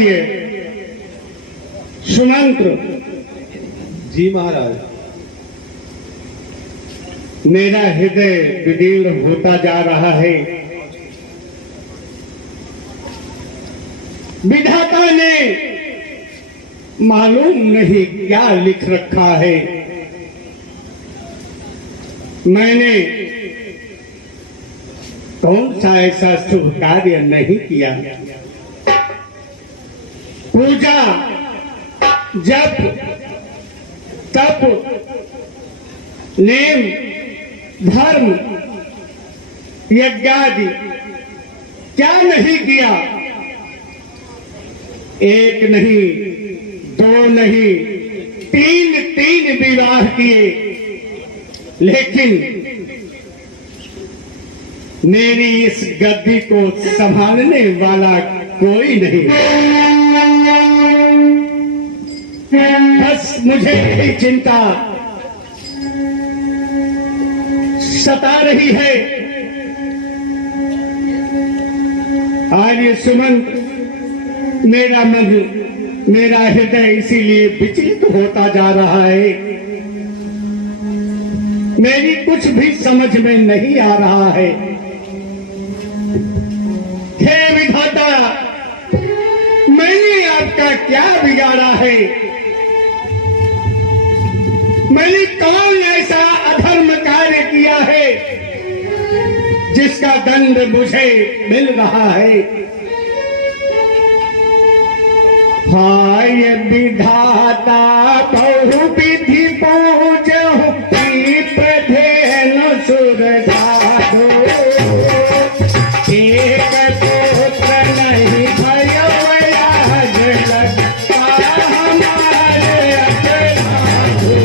कहिए। सुमंत्र। जी महाराज। मेरा हृदय विदीर्ण होता जा रहा है। विधाता ने मालूम नहीं क्या लिख रखा है। मैंने कौन सा ऐसा शुभ कार्य नहीं किया। पूजा, जप, तप, नेम, धर्म, यज्ञादि क्या नहीं किया। एक नहीं, दो नहीं, तीन विवाह किए, लेकिन मेरी इस गद्दी को संभालने वाला कोई नहीं। बस मुझे यही चिंता सता रही है। आर्य सुमंत, मेरा मन, मेरा हृदय इसीलिए विचलित होता जा रहा है। मेरी कुछ भी समझ में नहीं आ रहा है। हे विधाता, मैंने आपका क्या बिगाड़ा है। मैंने कौन ऐसा अधर्म कार्य किया है जिसका दंड मुझे मिल रहा है। हाय विधाता बहुविधि पूजहु प्रधेनु सुर साधो। एक पुत्र नहीं भयो आज लगता हमारे अपराधो।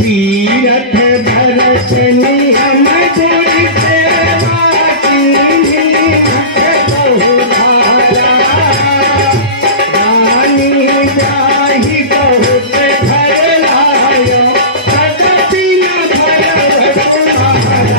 तीरथ भरत नियम जोई सेवा कीन्ही बहुधारा। रानी जाहि बहुत घर लायो, कदापि न भयउ तुम्हारा।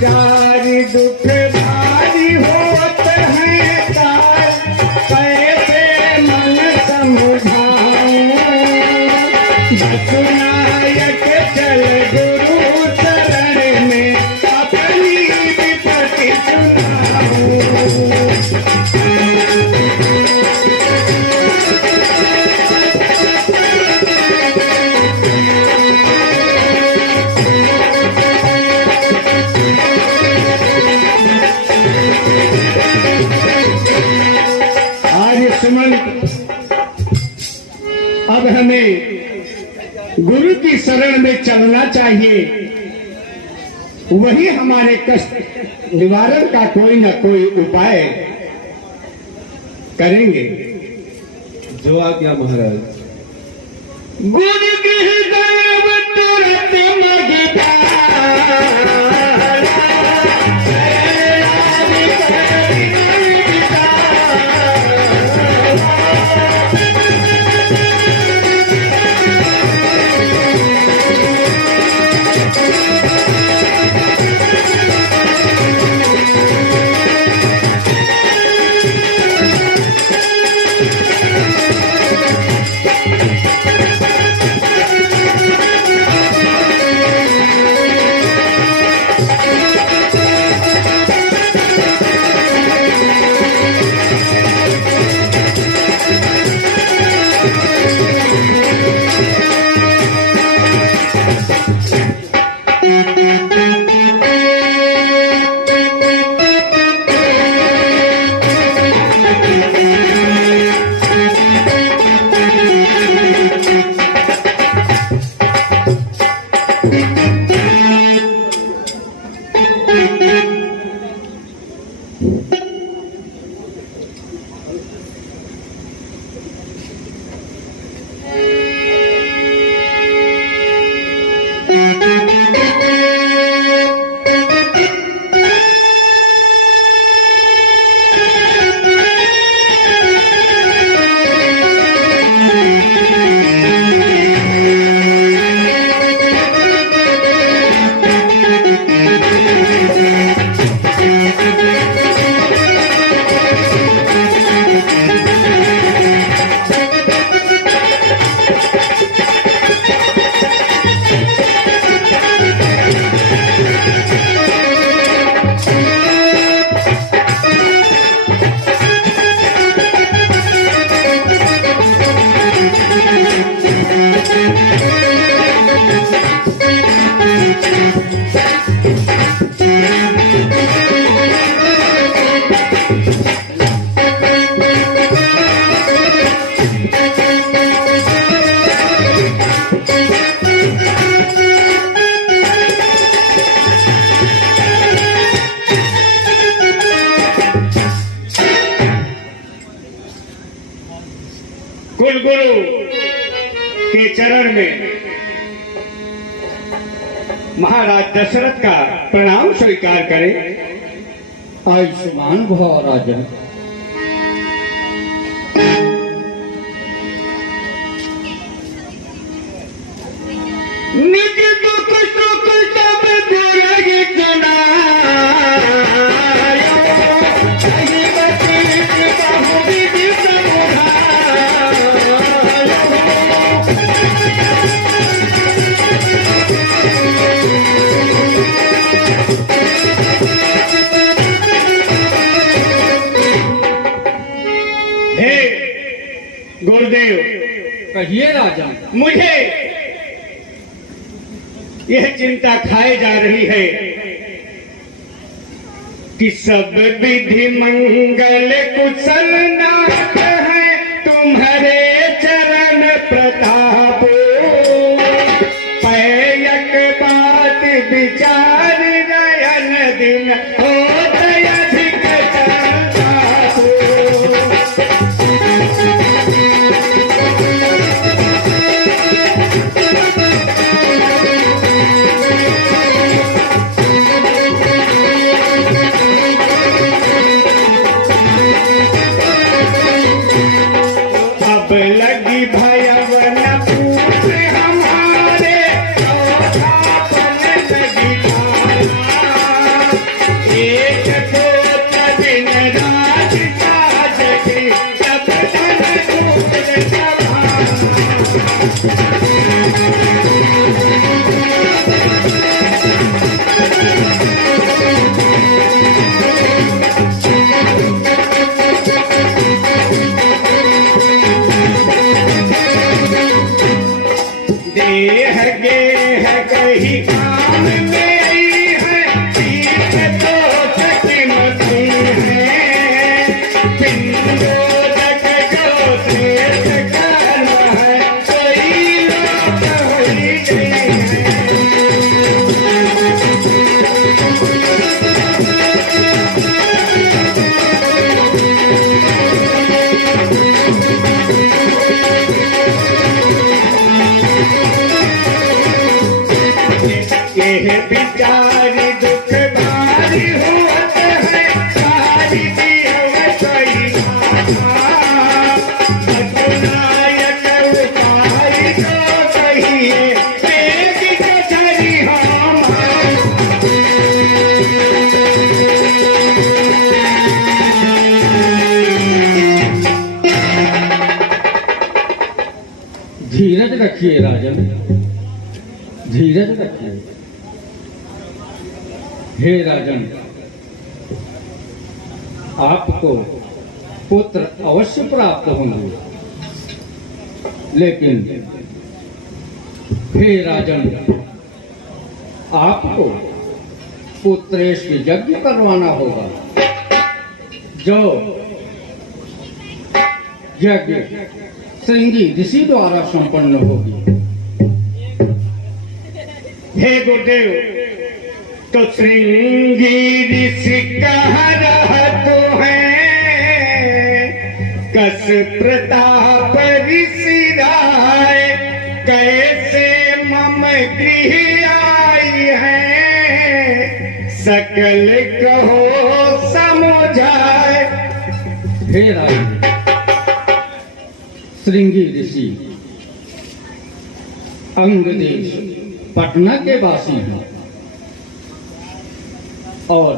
जारी दुख भारी होत है तार, कैसे मन समझाऊं। बस नायक चल गुरु चरण में अपनी विपत्ति सुनाऊं। अब हमें गुरु की शरण में चलना चाहिए। वही हमारे कष्ट निवारण का कोई न कोई उपाय करेंगे। जो आज्ञा महाराज। गुरु की दया तुरंत मगता महाराज दशरथ का प्रणाम स्वीकार करें। आयुष्मान भव राजन। निज दुख सुख सब दुर्ग सुनायो, अहिबती बहुविधि समुधायो। हे गुरुदेव, कहिए राजन। मुझे यह चिंता खाए जा रही है कि सब विधि मंगल कुशल नाथ है तुम्हारे चरण प्रताप। पैयक बात विचार नयन दिन होत अधिक चंताप। अब लगी भयवन पूत हमारे, चौथापन लगी धारा। एक गोत दिन रात साजगी, सब धन दूर सभारा। देह गेह कही काम में आई है, तीर्थ तो सकीमती है। पिंडोदक जो श्रेष्ठ कर्म है, कोई लोक होई गई है। यह विचार दुख भारी होत है, सारी दियवसई नायक उपाय तो कहिए, वेद कछरी हम। धीरज रखिए राजन, धीरज रखिए। हे राजन, आपको पुत्र अवश्य प्राप्त होंगे, लेकिन हे राजन, आपको पुत्रेश यज्ञ करवाना होगा, जो यज्ञ श्रृंगी ऋषि द्वारा संपन्न होगी। हे गुरुदेव, तो श्रृंगी ऋषि कहाँ रहतो है, कस प्रताप ऋषि राय, कैसे मम गृह आई है, सकल कहो समझाए। हे राजन, श्रृंगी ऋषि अंग देश पटना के वासी हैं और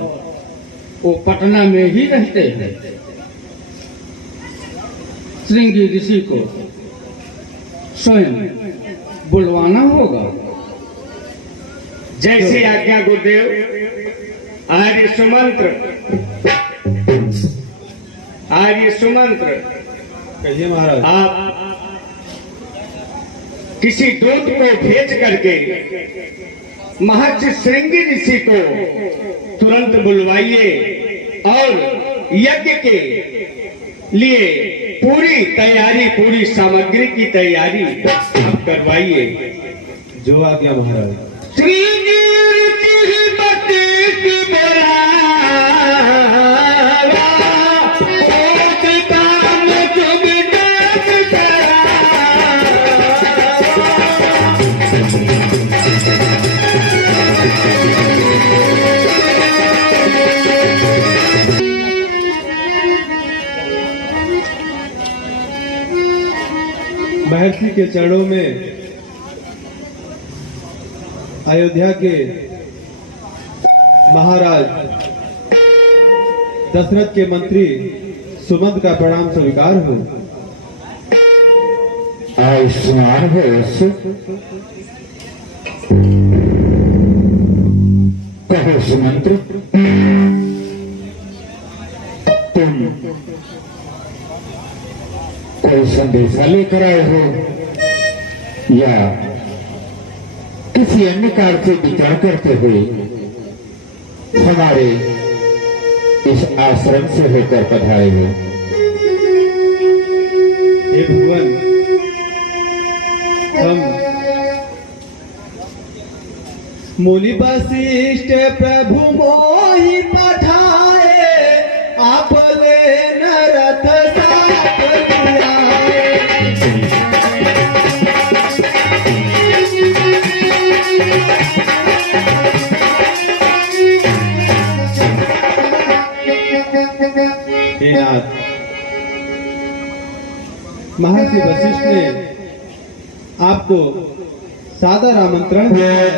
वो पटना में ही रहते हैं। श्रृंगी ऋषि को स्वयं बुलवाना होगा। जैसे आज्ञा गुरुदेव। आर्य सुमंत्र, आर्य सुमंत्र, कहिए महाराज। आप किसी दूत को भेज करके महर्षि श्रृंगी ऋषि को तुरंत बुलवाइए और यज्ञ के लिए पूरी तैयारी, पूरी सामग्री की तैयारी आप करवाइए। जो आज्ञा महाराज। श्रृंगी ऋषि बती बोलावा, ओत काम शुभ दान करावा। महर्षि के चरणों में अयोध्या के महाराज दशरथ के मंत्री सुमंत का प्रणाम स्वीकार हो। आयुष्मान हो। कहो सुमंत्र, तुम कोई संदेशा लेकर आए हो या किसी अन्य कार्य से विचार करते हुए हमारे इस आश्रम से होकर पधारे हो? हे भगवान, हम मुनि वशिष्ठ प्रभु मोहि पठाए, आप ले नरथ साथ लियाए। हे नाथ, महर्षि वशिष्ठ ने आपको सादर आमंत्रण दिया है।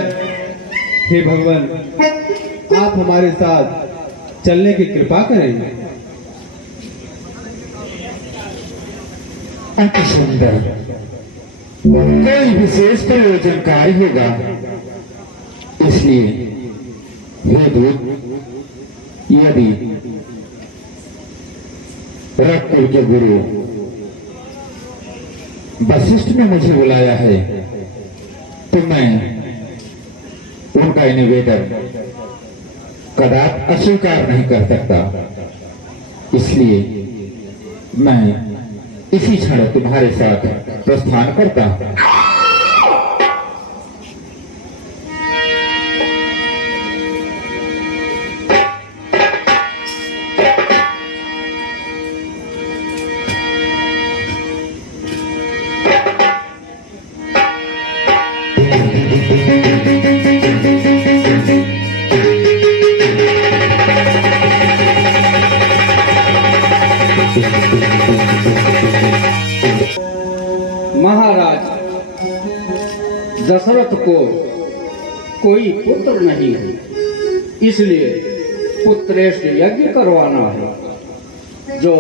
हे भगवान, आप हमारे साथ चलने की कृपा करें। अति सुंदर, कोई विशेष प्रयोजन कार्य होगा, इसलिए हे दूत, यदि रघुकुल के गुरु वशिष्ठ ने मुझे बुलाया है तो मैं उनका निवेदन कदापि अस्वीकार नहीं कर सकता। इसलिए मैं इसी क्षण तुम्हारे साथ प्रस्थान करता हूं। महाराज दशरथ को कोई पुत्र नहीं है, इसलिए पुत्रेष्ट यज्ञ करवाना है जो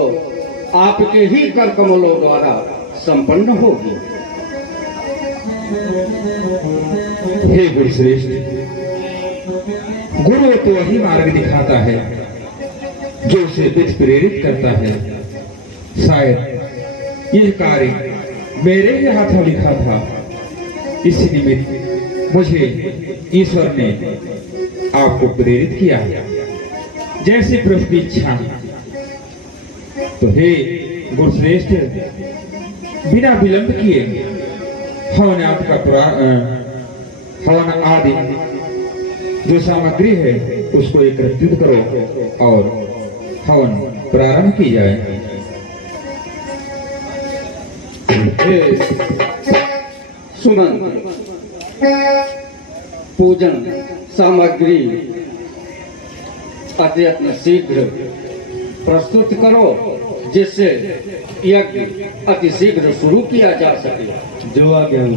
आपके ही कर कमलों द्वारा संपन्न होगी। हे गुरुश्रेष्ठ, गुरु तो वही मार्ग दिखाता है जो उसे विध प्रेरित करता है। शायद यह कार्य मेरे ही हाथों लिखा था, इसी निमित्त मुझे ईश्वर ने आपको प्रेरित किया जैसे प्रभु की इच्छा। तो हे गुरुश्रेष्ठ, बिना विलंब किए हवन आदि जो सामग्री है उसको एकत्रित करो और हवन प्रारंभ की जाए। सुमंत, पूजन सामग्री अत्यंत शीघ्र प्रस्तुत करो जिससे यज्ञ अति शीघ्र शुरू किया जा सके। जो आज्ञा हो।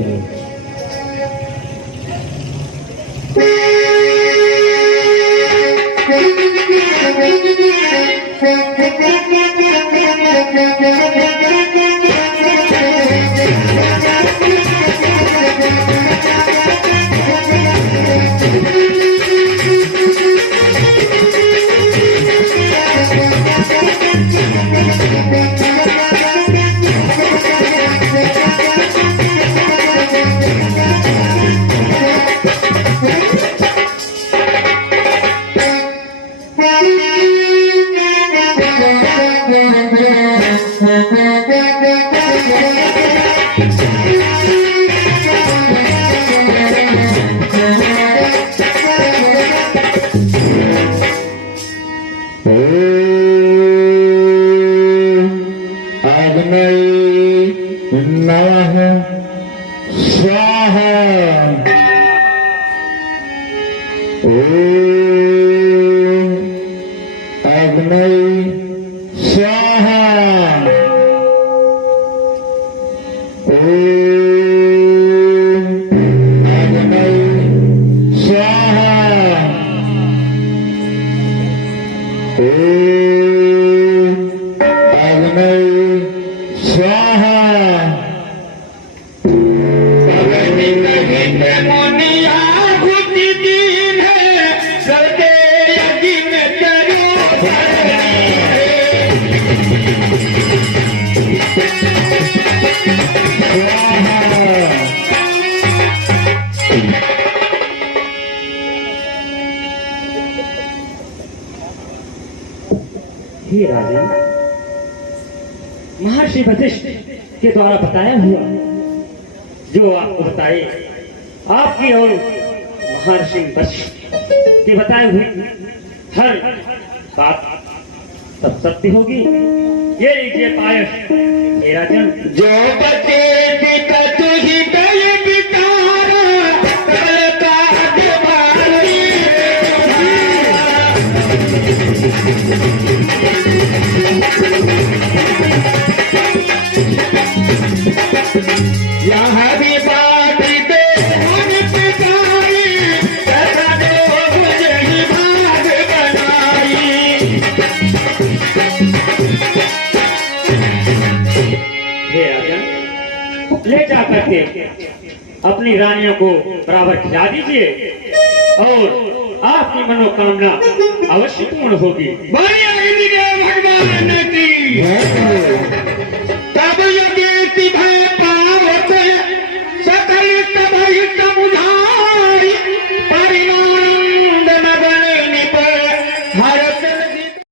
ओम अग्नये स्वाहा। हे राजा, महर्षि वशिष्ठ के द्वारा बताया हुआ जो आपको बताए, आपकी और महर्षि वशिष्ठ के बताए हुए हर बात सब सत्य होगी। ये लीजिए पायस हे राजन। जो बचे पिता तुझी दल बितारा कल काज भारी यहाँ भी बात दे हम पिताई तथा जो गुजरी भाग बनाई। हे राजन, ले जा करके अपनी रानियों को बराबर खिला दीजिए और आपकी मनोकामना अवश्य पूर्ण होगी। भगवान की